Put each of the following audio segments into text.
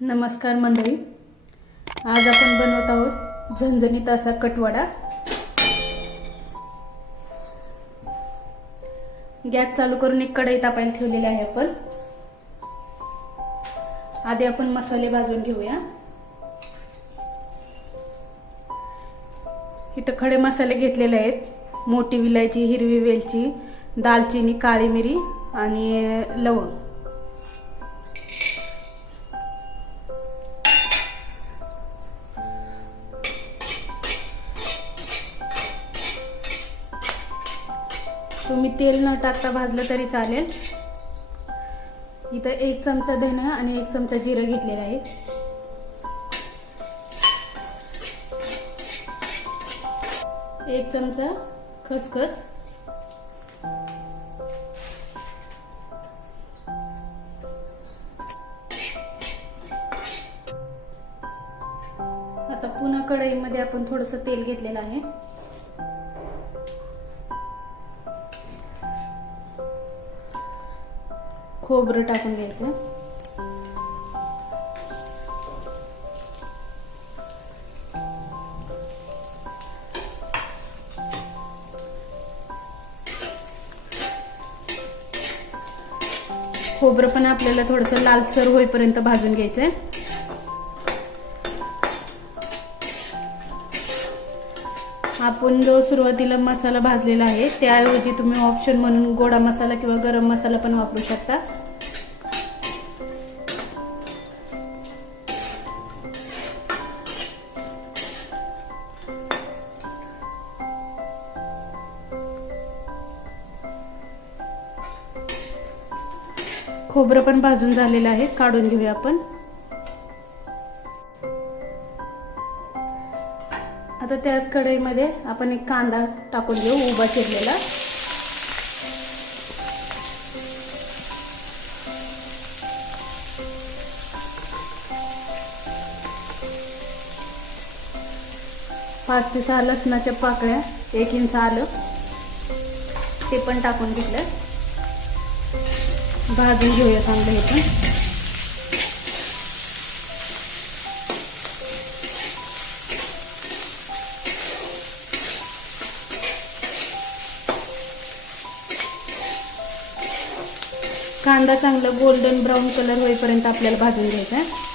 नमस्कार मंडळी. आज आपण बनवत आहोत झणझणीत असा कटवडा. गॅस चालू करून एक कढई तापायला ठेवलेली आहे आपण. आधी आपण मसाले भाजून घेऊया. इथं खडे मसाले घेतलेले आहेत. मोठी विलायची हिरवी वेलची दालचिनी काळी मिरी आणि लवंग. तेल न टाकता भाजलं तरी चालेल. इथं एक चमचा धनं आणि एक चमचा जिरं घेतलेलं आहे. एक चमचा खसखस. आता पुन्हा कढईमध्ये आपण थोडंसं तेल घेतलेलं आहे. खोबरं टाकून घ्यायचं. खोबरं पण आपल्याला थोडंसं लालसर होईपर्यंत भाजून घ्यायचंय. आपण जो सुरुवातीला मसाला भाजलेला आहे त्याऐवजी तुम्ही ऑप्शन म्हणून गोडा मसाला किंवा गरम मसाला पण वापरू शकता. खोबरं पण भाजून झालेलं आहे काढून घेऊया आपण. आता त्याच कढईमध्ये आपण एक कांदा टाकून घेऊ उभा चिरलेला. पाच ते सहा लसणाच्या पाकळ्या एक इंच आलं ते पण टाकून घेतलं. भाजून घेऊया चांगलं हे पण. कांदा चांगला गोल्डन ब्राऊन कलर होईपर्यंत आपल्याला भाजून घ्यायचा आहे.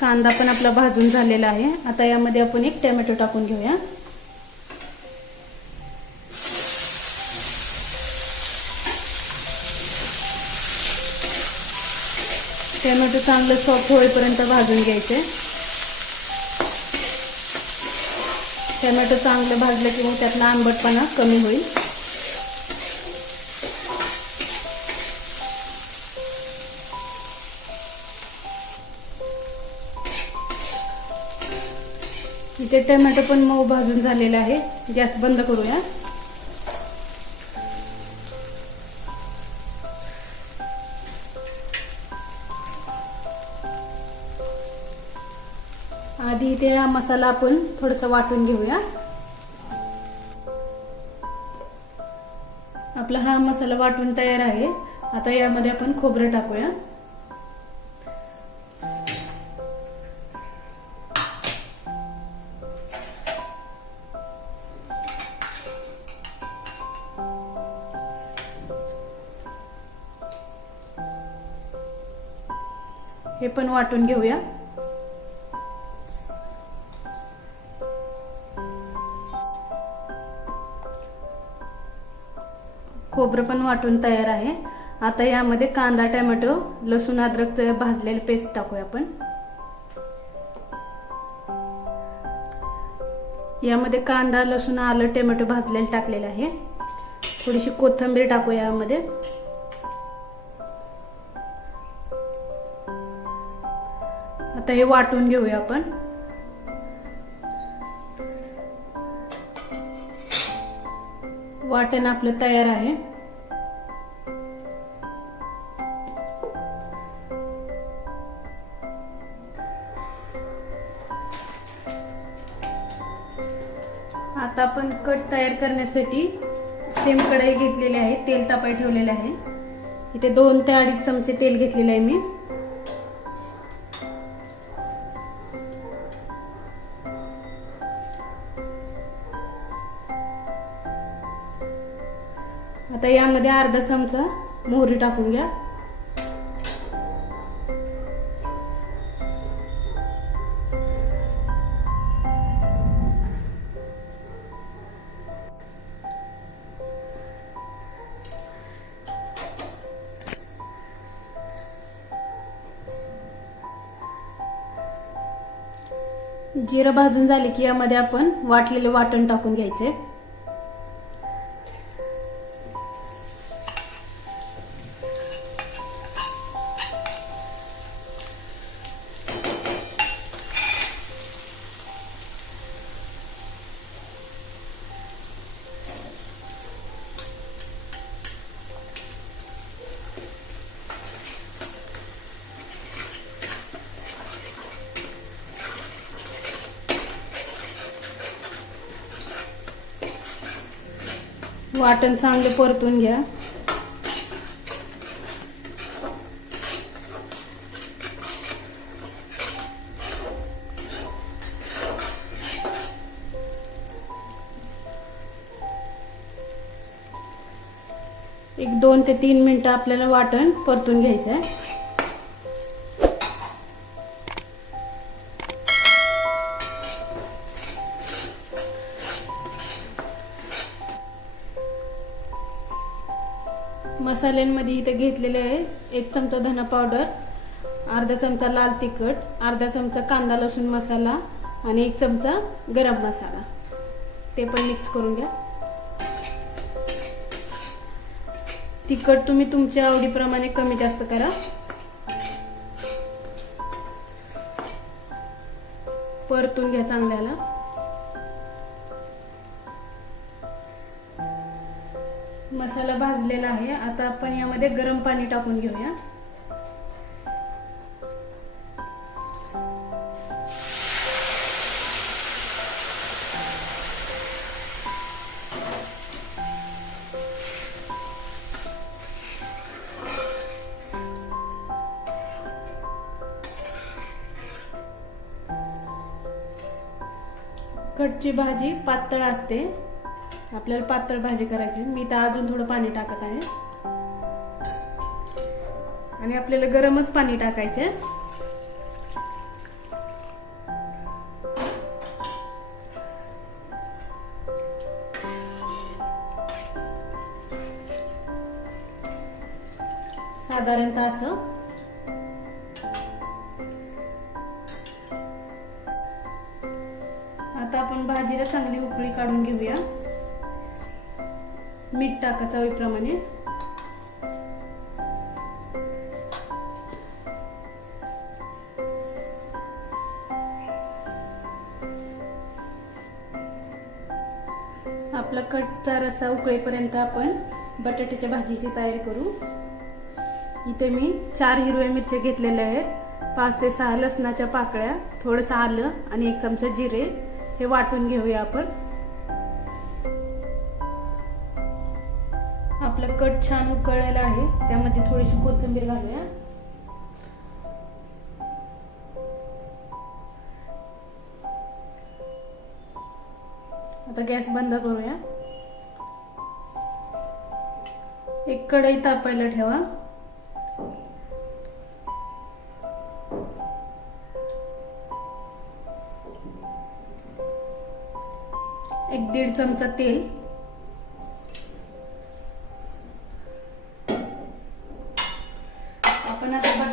कांदा पण आपला भाजून झालेला आहे. आता यामध्ये आपण एक टोमॅटो टाकून घेऊया. टोमॅटो चांगलं सॉफ्ट होईपर्यंत भाजून घ्यायचे. टोमॅटो चांगलं भाजलं की मग त्यातला आंबटपणा कमी होईल. इथे टोमॅटो पण मऊ भाजून झालेला आहे. गॅस बंद करूया. आधी इथे हा मसाला आपण थोडस वाटून घेऊया. आपला हा मसाला वाटून तयार आहे. आता यामध्ये आपण खोबरं टाकूया. वाटून घेऊया. खोबरं पण वाटून तयार आहे. आता यामध्ये कांदा टोमॅटो लसूण अद्रकचं भाजलेलं पेस्ट टाकूया आपण. यामध्ये कांदा लसूण आलं टोमॅटो भाजलेलं टाकलेलं आहे. थोडीशी कोथिंबीर टाकूया यामध्ये. आता हे वाटून घेऊया आपण. वाटण आपलं तयार आहे. आता आपण कट तयार करण्यासाठी सेम कढाई घेतलेली आहे तेल तापाय ठेवलेलं आहे. इथे दोन ते अडीच चमचे तेल घेतलेलं आहे मी. आता यामध्ये अर्धा चमचा मोहरी टाकून घ्या. जिरं भाजून झाले की यामध्ये आपण वाटलेले वाटण टाकून घ्यायचे वाटण चांगले परतून घ्या. एक दोन ते तीन मिनटं आपल्याला वाटण परतून घ्यायचं आहे. मसाल्यांमध्ये इथे घेतलेले आहे. एक चमचा धना पावडर अर्धा चमचा लाल तिखट अर्धा चमचा कांदा लसूण मसाला आणि एक चमचा गरम मसाला. ते पण मिक्स करून घ्या. तिखट तुम्ही तुमच्या आवडीप्रमाणे कमी जास्त करा. परतून घ्या चांगल्याला. मसाला भाजलेला आहे. आता आपण यामध्ये गरम पाणी टाकून घेऊया. कटची भाजी पातळ असते. आपल्याला पातळ भाजी करायची. मी तर अजून थोडं पाणी टाकत आहे. आणि आपल्याला गरमच पाणी टाकायचे साधारणतः असं. आता आपण भाजीला चांगली उकळी काढून घेऊया. मीठ टाका चवीप्रमाणे आपला कटचा रस्सा उकळेपर्यंत आपण बटाट्याच्या भाजीची तयारी करू. इथे मी चार हिरव्या मिरच्या घेतलेल्या आहेत. पाच ते सहा लसणाच्या पाकळ्या थोडंसं आलं आणि एक चमचा जिरे. हे वाटून घेऊया आपण. आपलं कट छान उकळलेला आहे. त्यामध्ये थोडीशी कोथिंबीर घालूया. आता गॅस बंद करूया. एक कढई तापायला ठेवा. एक दीड चमचा तेल.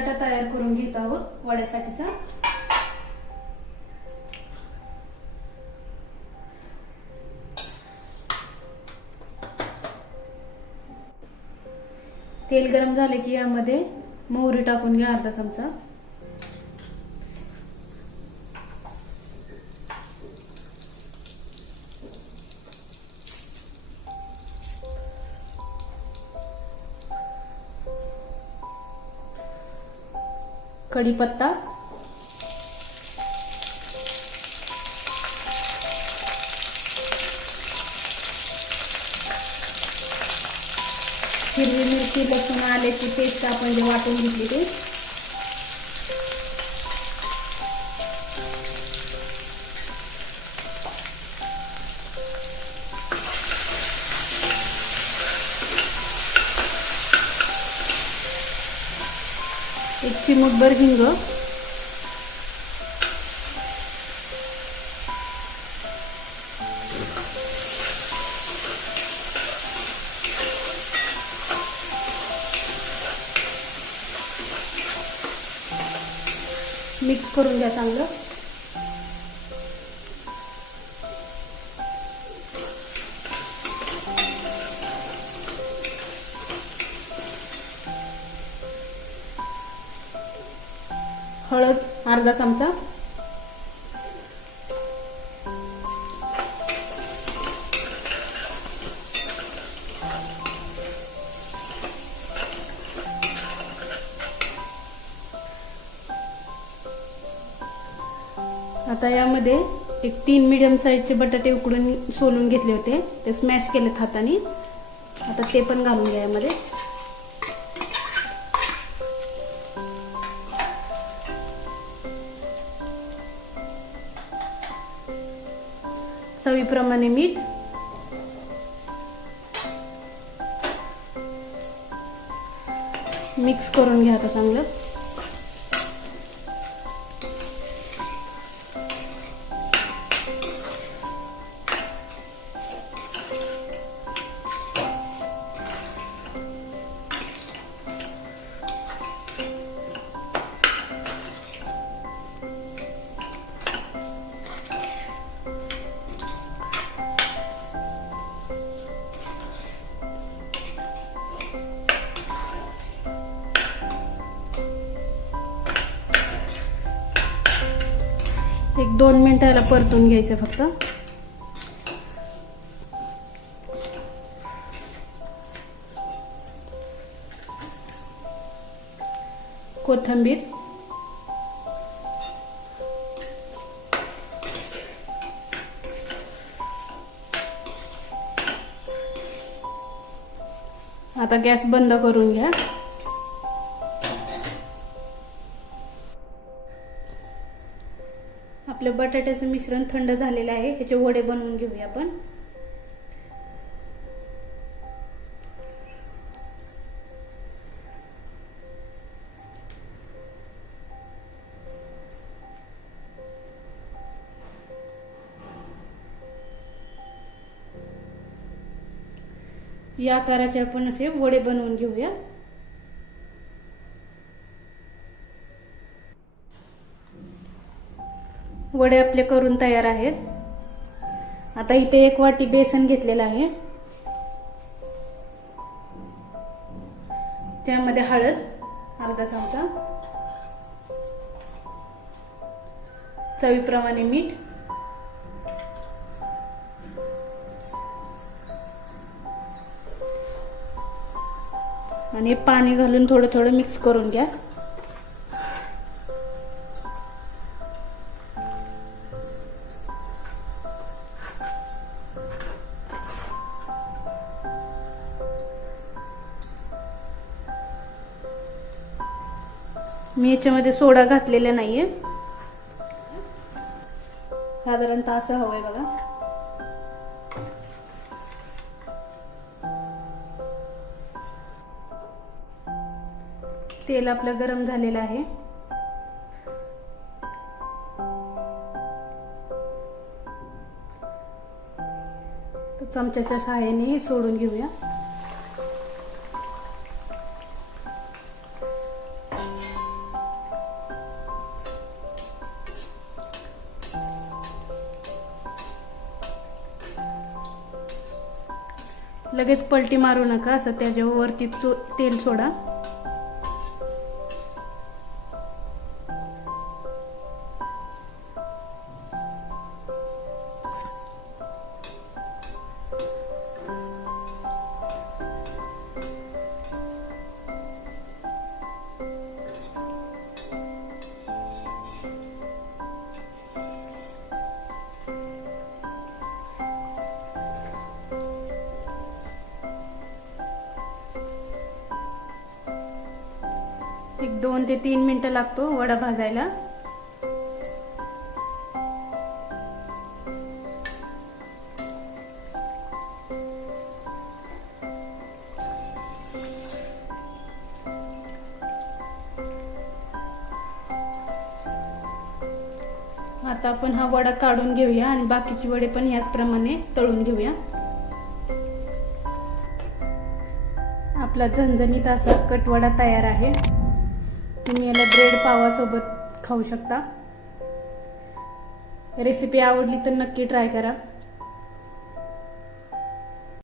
बटाटा तयार करून घेत आहोत वड्यासाठीचा. तेल गरम झाले की यामध्ये मोहरी टाकून घ्या अर्धा चमचा. कढीपत्ता. हिरवी मिरची लसूण आल्याची पेस्ट आपण जे वाटून घेतली एक चिमूटभर हिंग. मिक्स करून घ्या चांगलं. हळद अर्धा चमचा. आता यामध्ये एक तीन मिडियम साईजचे बटाटे उकडून सोलून घेतले होते. ते स्मॅश केलेत हाताने. आता ते पण घालून घ्या यामध्ये. चवीप्रमाणे मीठ मिक्स करून घ्या आता चांगलं. दोन मिनटाला परतून घ्यायचं फक्त. कोथंबीर. आता गॅस बंद करून घ्या. बटाट्याचं मिश्रण थंड झालेलं आहे ह्याचे वडे बनवून घेऊया आपण. या आकाराचे आपण असे वडे बनवून घेऊया. वडे आपले करून तयार आहेत. आता इथे एक वाटी बेसन घेतलेलं आहे. त्यामध्ये हळद अर्धा चमचा. चवीप्रमाणे मीठ. आणि पाणी घालून थोडं थोडं मिक्स करून घ्या. मी याच्यामध्ये सोडा घातलेला नाही आहे साधारणतः असं हवंय बघा. तेल आपलं गरम झालेलं आहे. चमच्याच्या सहाय्याने सोडून घेऊया. लगेच पलटी मारू नका असं त्याच्यावरती चो तेल सोडा. दोन ते तीन मिनटं लागतो वडा भाजायला. आता आपण हा वडा काढून घेऊया आणि बाकीचे वडे पण याचप्रमाणे तळून घेऊया. आपला झणझणीत असा कटवडा तयार आहे. तुम्ही याला ब्रेड पावासोबत खाऊ शकता. रेसिपी आवडली तर नक्की ट्राय करा.